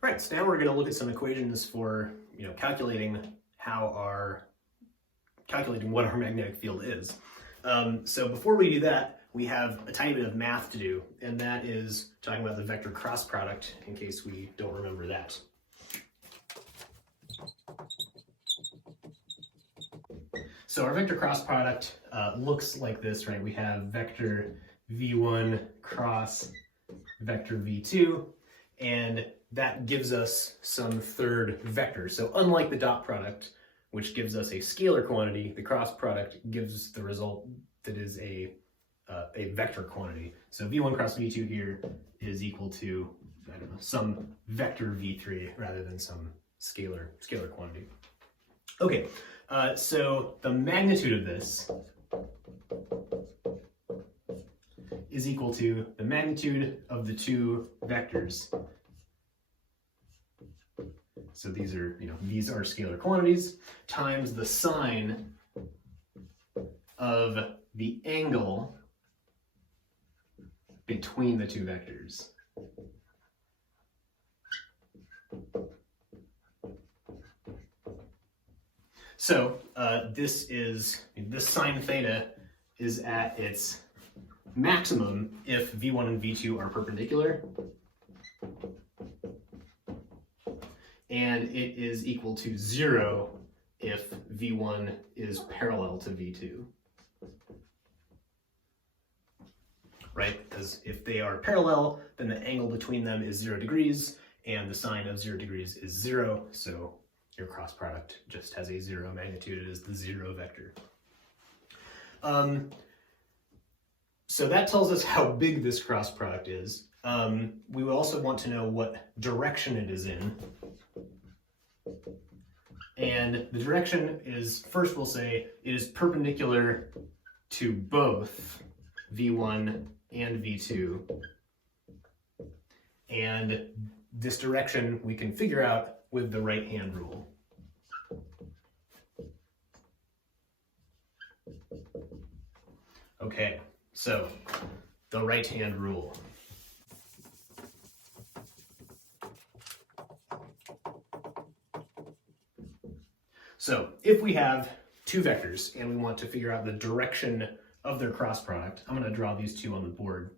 Right, so now we're going to look at some equations for, calculating what our magnetic field is. So before we do that, we have a tiny bit of math to do, and that is talking about the vector cross product, in case we don't remember that. So our vector cross product looks like this, right? We have vector v1 cross vector v2, and that gives us some third vector. So unlike the dot product, which gives us a scalar quantity, the cross product gives the result that is a vector quantity. So v1 cross v2 here is equal to, I don't know, some vector v3 rather than some scalar quantity. Okay, so the magnitude of this is equal to the magnitude of the two vectors. So these are scalar quantities, times the sine of the angle between the two vectors. So this sine theta is at its maximum if v1 and v2 are perpendicular, and it is equal to 0 if v1 is parallel to v2. Right? Because if they are parallel, then the angle between them is 0 degrees, and the sine of 0 degrees is 0, so your cross product just has a 0 magnitude. It is the 0 vector. So that tells us how big this cross product is. We will also want to know what direction it is in. And the direction is, first we'll say, it is perpendicular to both v1 and v2. And this direction we can figure out with the right-hand rule. Okay, so the right-hand rule. So if we have two vectors and we want to figure out the direction of their cross product, I'm going to draw these two on the board.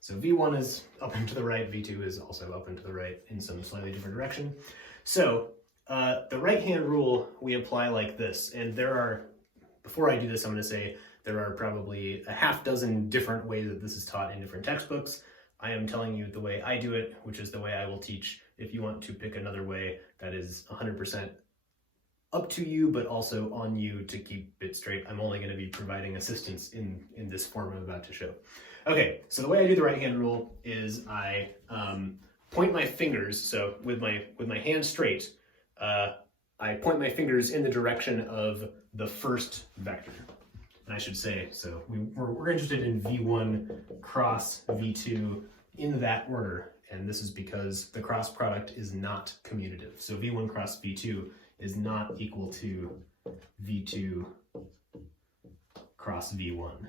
So v1 is up and to the right, v2 is also up and to the right in some slightly different direction. So the right-hand rule we apply like this, and before I do this, I'm going to say there are probably a half dozen different ways that this is taught in different textbooks. I am telling you the way I do it, which is the way I will teach. If you want to pick another way, that is 100% up to you, but also on you to keep it straight. I'm only going to be providing assistance in this form I'm about to show. Okay, so the way I do the right-hand rule is I point my fingers, so with my hand straight, I point my fingers in the direction of the first vector. And I should say, so we're interested in v1 cross v2 in that order, and this is because the cross product is not commutative. So v1 cross v2 is not equal to v2 cross v1.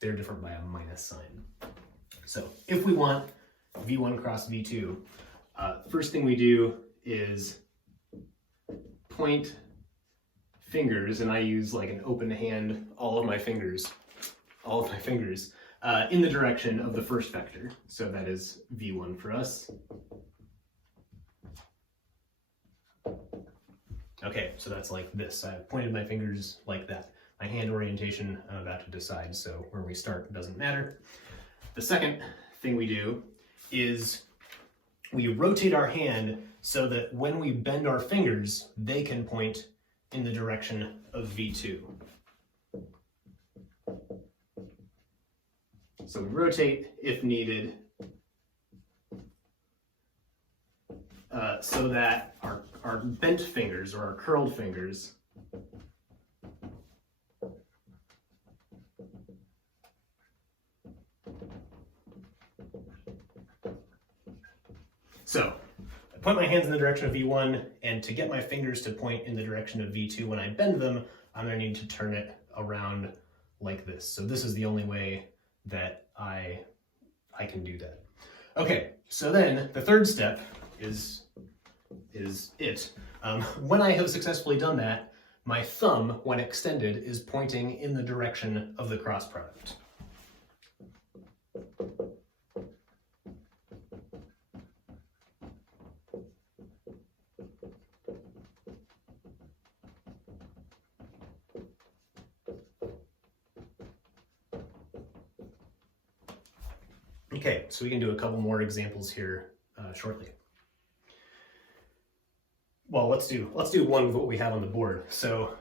They're different by a minus sign. So if we want v1 cross v2, first thing we do is point fingers, and I use like an open hand, all of my fingers, in the direction of the first vector. So that is v1 for us. Okay, so that's like this. I pointed my fingers like that. My hand orientation I'm about to decide, so where we start doesn't matter. The second thing we do is we rotate our hand so that when we bend our fingers, they can point in the direction of v2. So we rotate if needed, so that our bent fingers or our curled fingers So I point my hands in the direction of v1, and to get my fingers to point in the direction of v2 when I bend them, I'm going to need to turn it around like this. So this is the only way that I can do that. Okay, so then the third step is it. When I have successfully done that, my thumb, when extended, is pointing in the direction of the cross product. Okay, so we can do a couple more examples here shortly. Well, let's do one of what we have on the board. So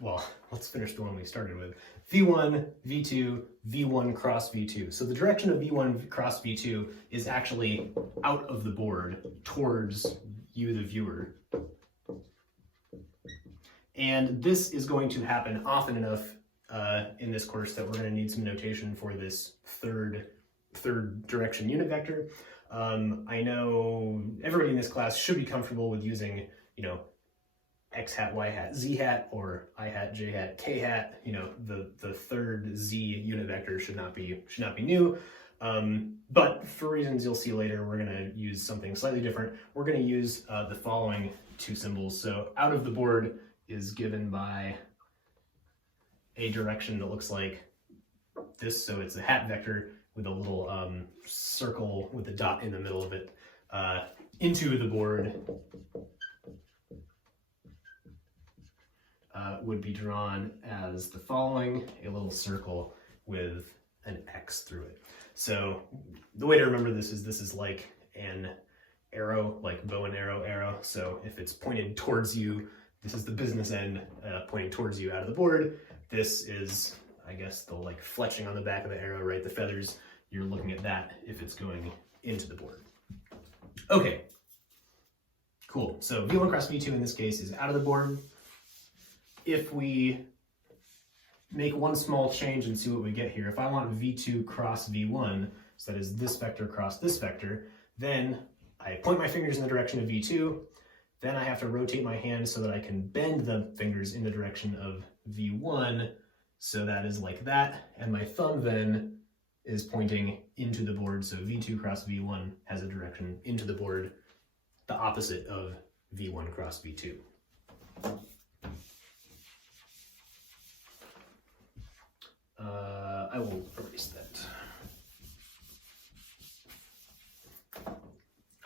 well, let's finish the one we started with. V1, V2, V1 cross V2. So the direction of V1 cross V2 is actually out of the board towards you, the viewer. And this is going to happen often enough in this course that we're going to need some notation for this third direction unit vector. I know everybody in this class should be comfortable with using, x hat, y hat, z hat, or I hat, j hat, k hat. The third z unit vector should not be new. But for reasons you'll see later, we're going to use something slightly different. We're going to use the following two symbols. So out of the board is given by a direction that looks like this. So it's a hat vector with a little circle with a dot in the middle of it. Into the board would be drawn as the following: a little circle with an X through it. So the way to remember this is like an arrow, like bow and arrow. So if it's pointed towards you, this is the business end pointing towards you out of the board. This is, I guess, the like fletching on the back of the arrow, right? The feathers, you're looking at that if it's going into the board. Okay, cool. So V1 cross V2 in this case is out of the board. If we make one small change and see what we get here, if I want V2 cross V1, so that is this vector cross this vector, then I point my fingers in the direction of V2, then I have to rotate my hand so that I can bend the fingers in the direction of V1, so that is like that, and my thumb then is pointing into the board, so V2 cross V1 has a direction into the board, the opposite of V1 cross V2. I will erase that.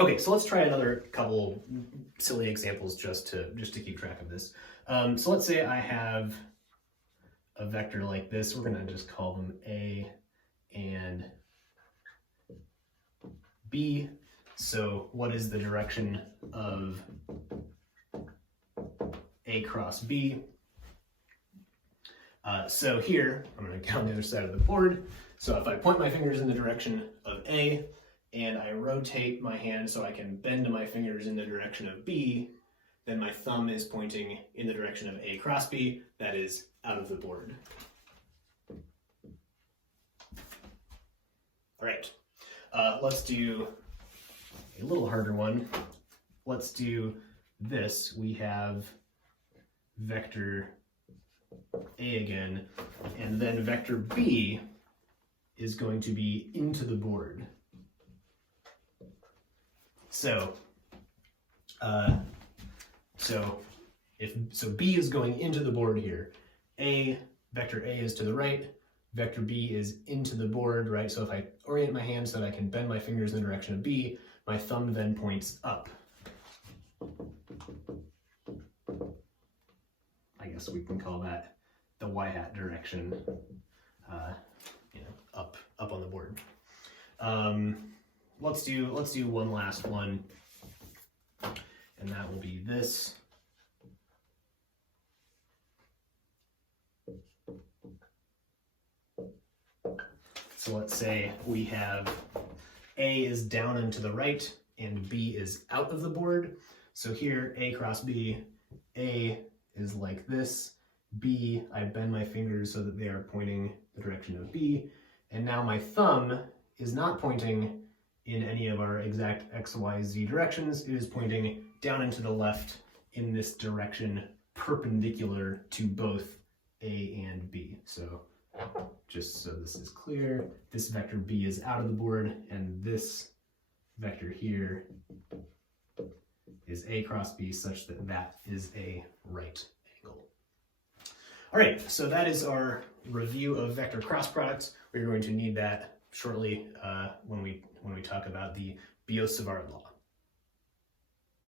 Okay, so let's try another couple silly examples just to keep track of this. So let's say I have a vector like this. We're going to just call them A and B. So what is the direction of A cross B? So here, I'm going to get on the other side of the board. So if I point my fingers in the direction of A, and I rotate my hand so I can bend my fingers in the direction of B, then my thumb is pointing in the direction of A cross B, that is out of the board. All right, let's do a little harder one. Let's do this. We have vector A again, and then vector B is going to be into the board. So B is going into the board here. Vector A is to the right, vector B is into the board, right? So if I orient my hand so that I can bend my fingers in the direction of B, my thumb then points up. I guess we can call that the y-hat direction, up on the board. Let's do one last one, and that will be this. So let's say we have A is down and to the right, and B is out of the board. So here, A cross B, A is like this. B, I bend my fingers so that they are pointing the direction of B. And now my thumb is not pointing in any of our exact X, Y, Z directions. It is pointing down and to the left in this direction perpendicular to both A and B. So just so this is clear, this vector B is out of the board, and this vector here is A cross B such that that is a right angle. All right, so that is our review of vector cross products. We're going to need that shortly when we talk about the Biot-Savart law.